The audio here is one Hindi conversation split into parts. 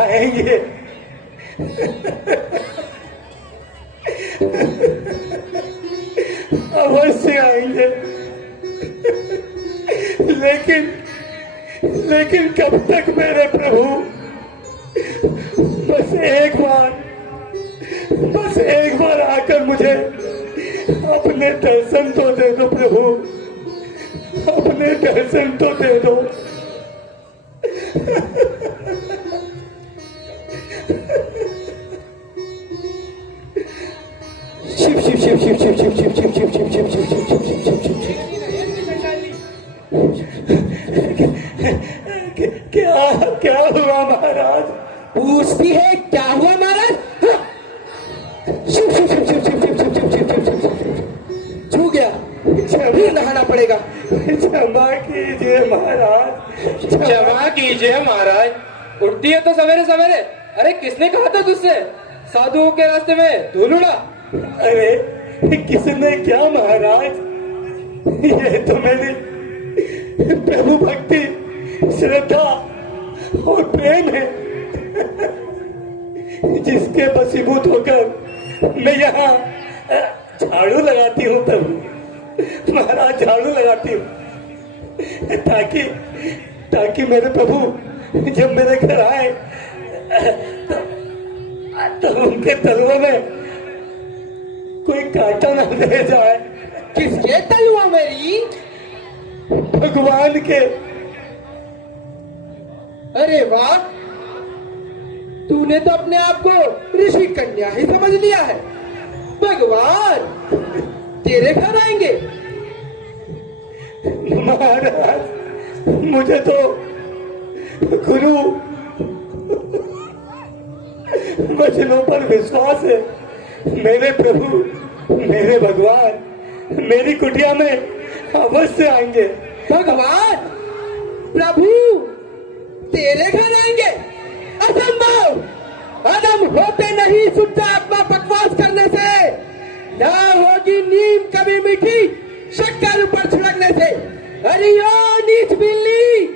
आएंगे। अवश्य आएंगे। लेकिन लेकिन कब तक मेरे प्रभु? बस एक बार आकर मुझे अपने दर्शन तो दे दो प्रभु, अपने दर्शन तो दे दो। शिव शिव शिव शिव शिव शिव शिव शिव शिव शिव शिव शिव शिव शिव शिव शिव। क्या क्या हुआ महाराज? पूछती है क्या हुआ महाराज? शिव शिव शिव शिव शिव शिव शिव शिव शिव शिव शिव शिव। छू गया, फिर नहाना पड़ेगा। क्षमा कीजिए महाराज, क्षमा कीजिए महाराज। उठती है तो सवेरे सवेरे। अरे किसने कहा था तुझसे साधुओं के रास्ते में धूल उड़ा? अरे किसने क्या महाराज? ये तो मेरी प्रभु भक्ति, श्रद्धा और प्रेम है, जिसके वशीभूत होकर मैं यहाँ झाड़ू लगाती हूँ प्रभु। महाराज झाड़ू लगाती हूँ ताकि मेरे प्रभु जब मेरे घर आए तो उनके तलवों में कोई कांटा न रह जाए। किसके तलवा मेरी? भगवान के। अरे वाह, तूने तो अपने आप को ऋषि कन्या ही समझ लिया है। भगवान तेरे घर आएंगे? महाराज मुझे तो गुरु वचनों पर विश्वास है। मेरे प्रभु, मेरे भगवान मेरी कुटिया में अवश्य आएंगे। भगवान प्रभु तेरे घर आएंगे? असंभव, अदम होते नहीं शुद्ध आत्मा बकवास करने से। ना होगी नीम कभी मीठी शक्कर ऊपर छिड़कने से। अरे ओ नीच बिल्ली,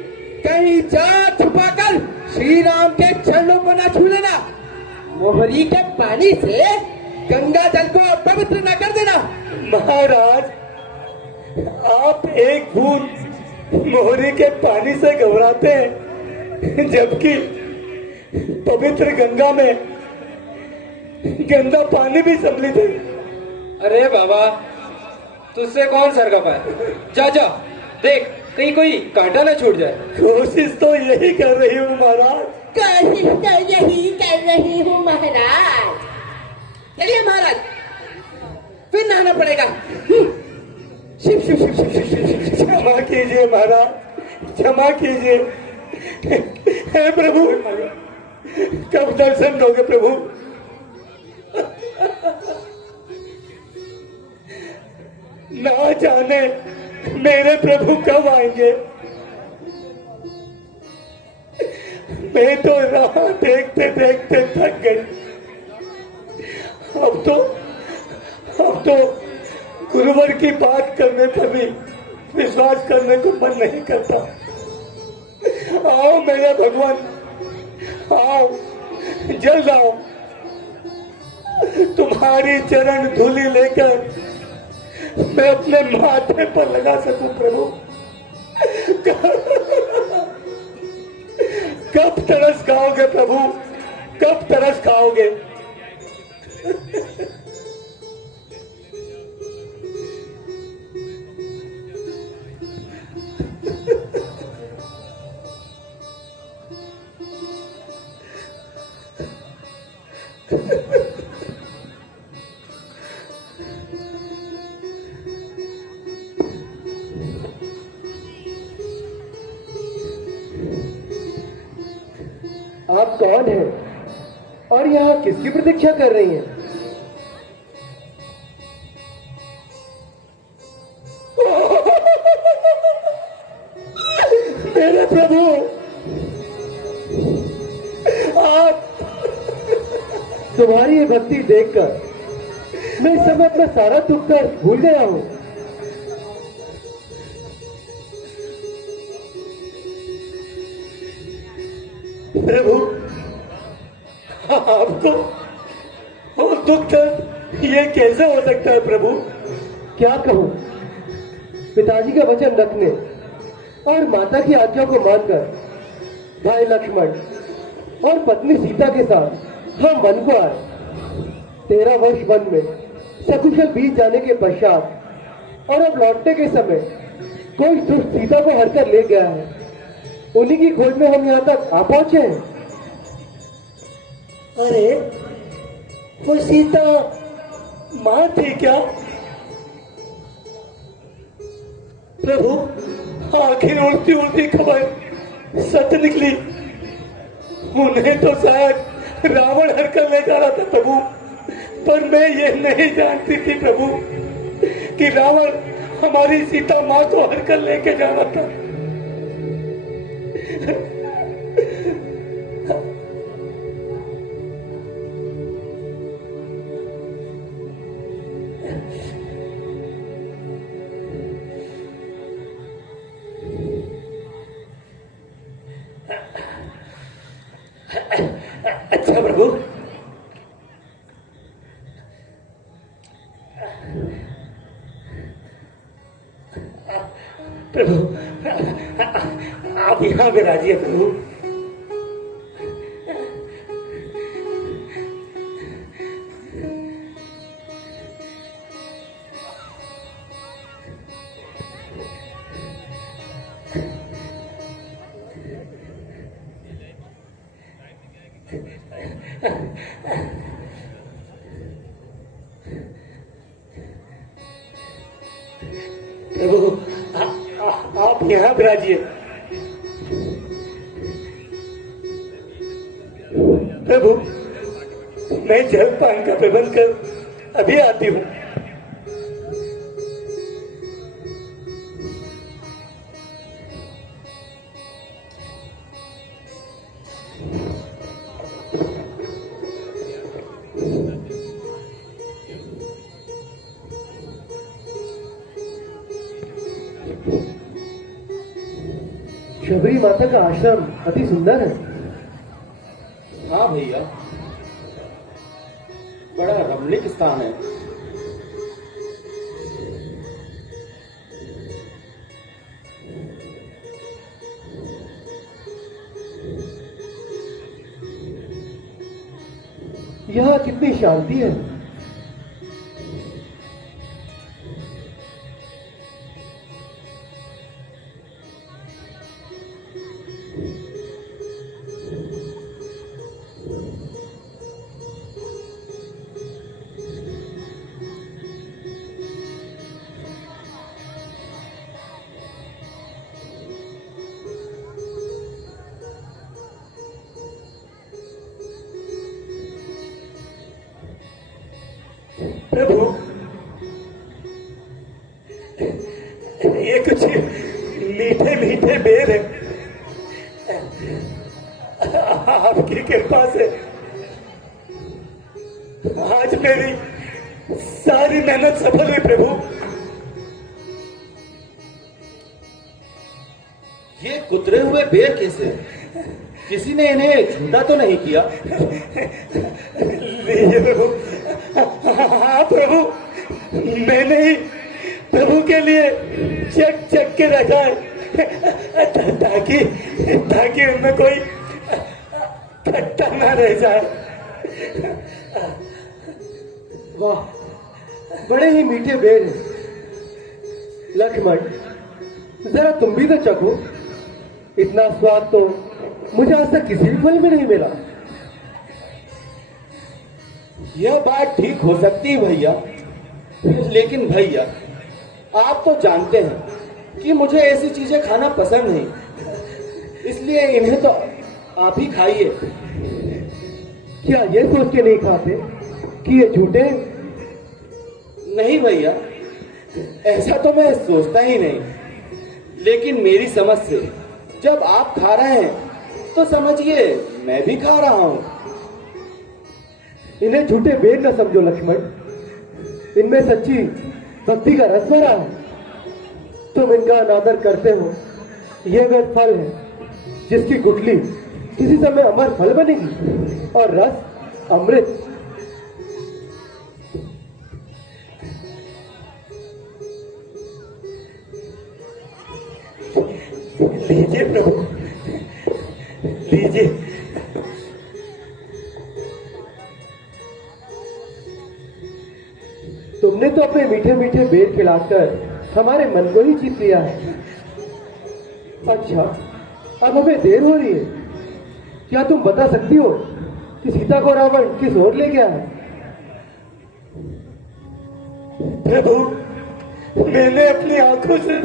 कहीं जा छुपाकर श्री राम के चरणों को ना छू लेना। मोहरी के पानी से गंगा जल को पवित्र न कर देना। महाराज आप एक बूंद मोहरी के पानी से घबराते हैं, जबकि पवित्र गंगा में गंदा पानी भी सम्मिलित है। अरे बाबा तुझसे कौन सर पाए? जा जा देख कहीं कोई कांटा ना छूट जाए। कोशिश तो यही कर रही हूँ महाराज। कोशिश तो यही कर रही हूँ महाराज। चलिए महाराज, फिर नहाना पड़ेगा। शिव शिव शिव शिव शिव शिव शिव। क्षमा कीजिए महाराज, क्षमा कीजिए। हे प्रभु, कब दर्शन दोगे प्रभु? ना जाने मेरे प्रभु कब आएंगे। मैं तो राह देखते देखते थक गई। अब तो गुरुवर की बात करने पर भी विश्वास करने को मन नहीं करता। आओ मेरा भगवान, आओ, जल्द आओ। तुम्हारी चरण धूलि लेकर मैं अपने माथे पर लगा सकूं प्रभु। कब तरस खाओगे प्रभु, कब तरस खाओगे? आप कौन हैं और यहाँ किसकी प्रतीक्षा कर रही हैं? मेरे प्रभु, आप। तुम्हारी ये भक्ति देखकर मैं इस समय अपना सारा दुख कर भूल गया हूँ। प्रभु आपको और दुख दर्द ये कैसे हो सकता है प्रभु? क्या कहूँ, पिताजी का वचन रखने और माता की आज्ञा को मानकर भाई लक्ष्मण और पत्नी सीता के साथ हम वन को आए। 13 वर्ष वन में सकुशल बीत जाने के पश्चात और अब लौटने के समय कोई दुष्ट सीता को हरकर ले गया है। उन्हीं की खोज में हम यहाँ तक आ पहुंचे हैं। अरे वो सीता मां थी क्या? प्रभु, आखिर उड़ती उड़ती खबर सच निकली। उन्हें तो शायद रावण हरकर ले जा रहा था प्रभु, पर मैं ये नहीं जानती थी प्रभु कि रावण हमारी सीता मां को हरकर लेके जा रहा था। अच्छा प्रभु, प्रभु आप यहाँ विराजिए प्रभु। प्रभु आप यहाँ विराजिए। प्रभु, मैं जलपान का प्रबंध कर अभी आती हूँ। शबरी माता का आश्रम अति सुंदर है। हाँ भैया, बड़ा रमणीक स्थान है। यहाँ कितनी शांति है। प्रभु, ये कुछ मीठे मीठे बेर है। आपकी कृपा से आज मेरी सारी मेहनत सफल हुई प्रभु। ये कुतरे हुए बेर कैसे? किसी ने इन्हें झूठा तो नहीं किया? लीजिए प्रभु। हाँ प्रभु, मैंने ही प्रभु के लिए चक चक के रखा है ताकि उनमें कोई खट्टा ना रह जाए। वाह, बड़े ही मीठे बेर हैं। लक्ष्मण, जरा तुम भी तो चखो। इतना स्वाद तो मुझे आज तक किसी भी फल में नहीं मिला। यह बात ठीक हो सकती है भैया, लेकिन भैया आप तो जानते हैं कि मुझे ऐसी चीजें खाना पसंद नहीं, इसलिए इन्हें तो आप ही खाइए। क्या ये सोच के नहीं खाते कि ये झूठे हैं? नहीं भैया, ऐसा तो मैं सोचता ही नहीं, लेकिन मेरी समझ से जब आप खा रहे हैं तो समझिए मैं भी खा रहा हूं। इन्हें झूठे बेर न समझो लक्ष्मण, इनमें सच्ची भक्ति का रस भरा है। तुम इनका अनादर करते हो, यह वह फल है जिसकी गुठली किसी समय अमर फल बनेगी और रस अमृत। लीजिए प्रभु, लीजिए। तुमने तो अपने मीठे मीठे बेर खिलाकर हमारे मन को ही जीत लिया है। अच्छा, अब हमें देर हो रही है। क्या तुम बता सकती हो कि सीता को रावण किस ओर ले गया है? प्रभु, मैंने अपनी आंखों से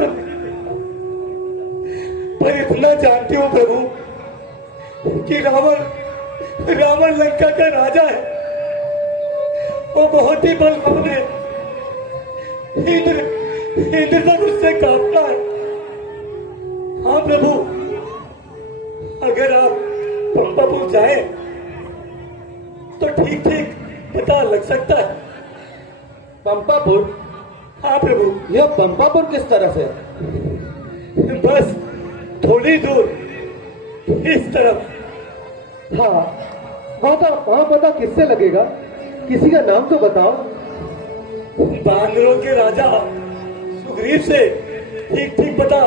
पर इतना जानती हूँ प्रभु कि रावण लंका का राजा है। वो बहुत ही बलवान है। इंद्र तक उससे कांपता है। हाँ प्रभु, अगर आप पंपापुर जाए तो ठीक ठीक पता लग सकता है। पंपापुर? हाँ प्रभु। यह पंपापुर किस तरफ है? बस थोड़ी दूर इस तरफ। हाँ, वहां पता किससे लगेगा? किसी का नाम तो बताओ। बानरों के राजा सुग्रीव से ठीक ठीक पता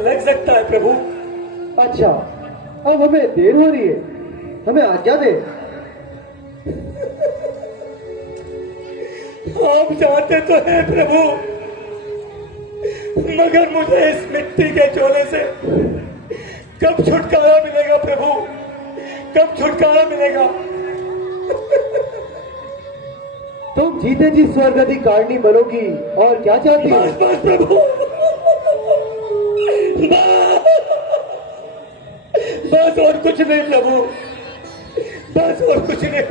लग सकता है प्रभु। अच्छा, अब हमें देर हो रही है, हमें आज्ञा दे। आप जानते तो हैं प्रभु, मगर मुझे इस मिट्टी के चोले से कब छुटकारा मिलेगा प्रभु? कब छुटकारा मिलेगा? तुम जीते जी स्वर्ग अधिकारिणी बनोगी, और क्या चाहती हो? बस बस प्रभु, बस और कुछ नहीं प्रभु, बस और कुछ नहीं।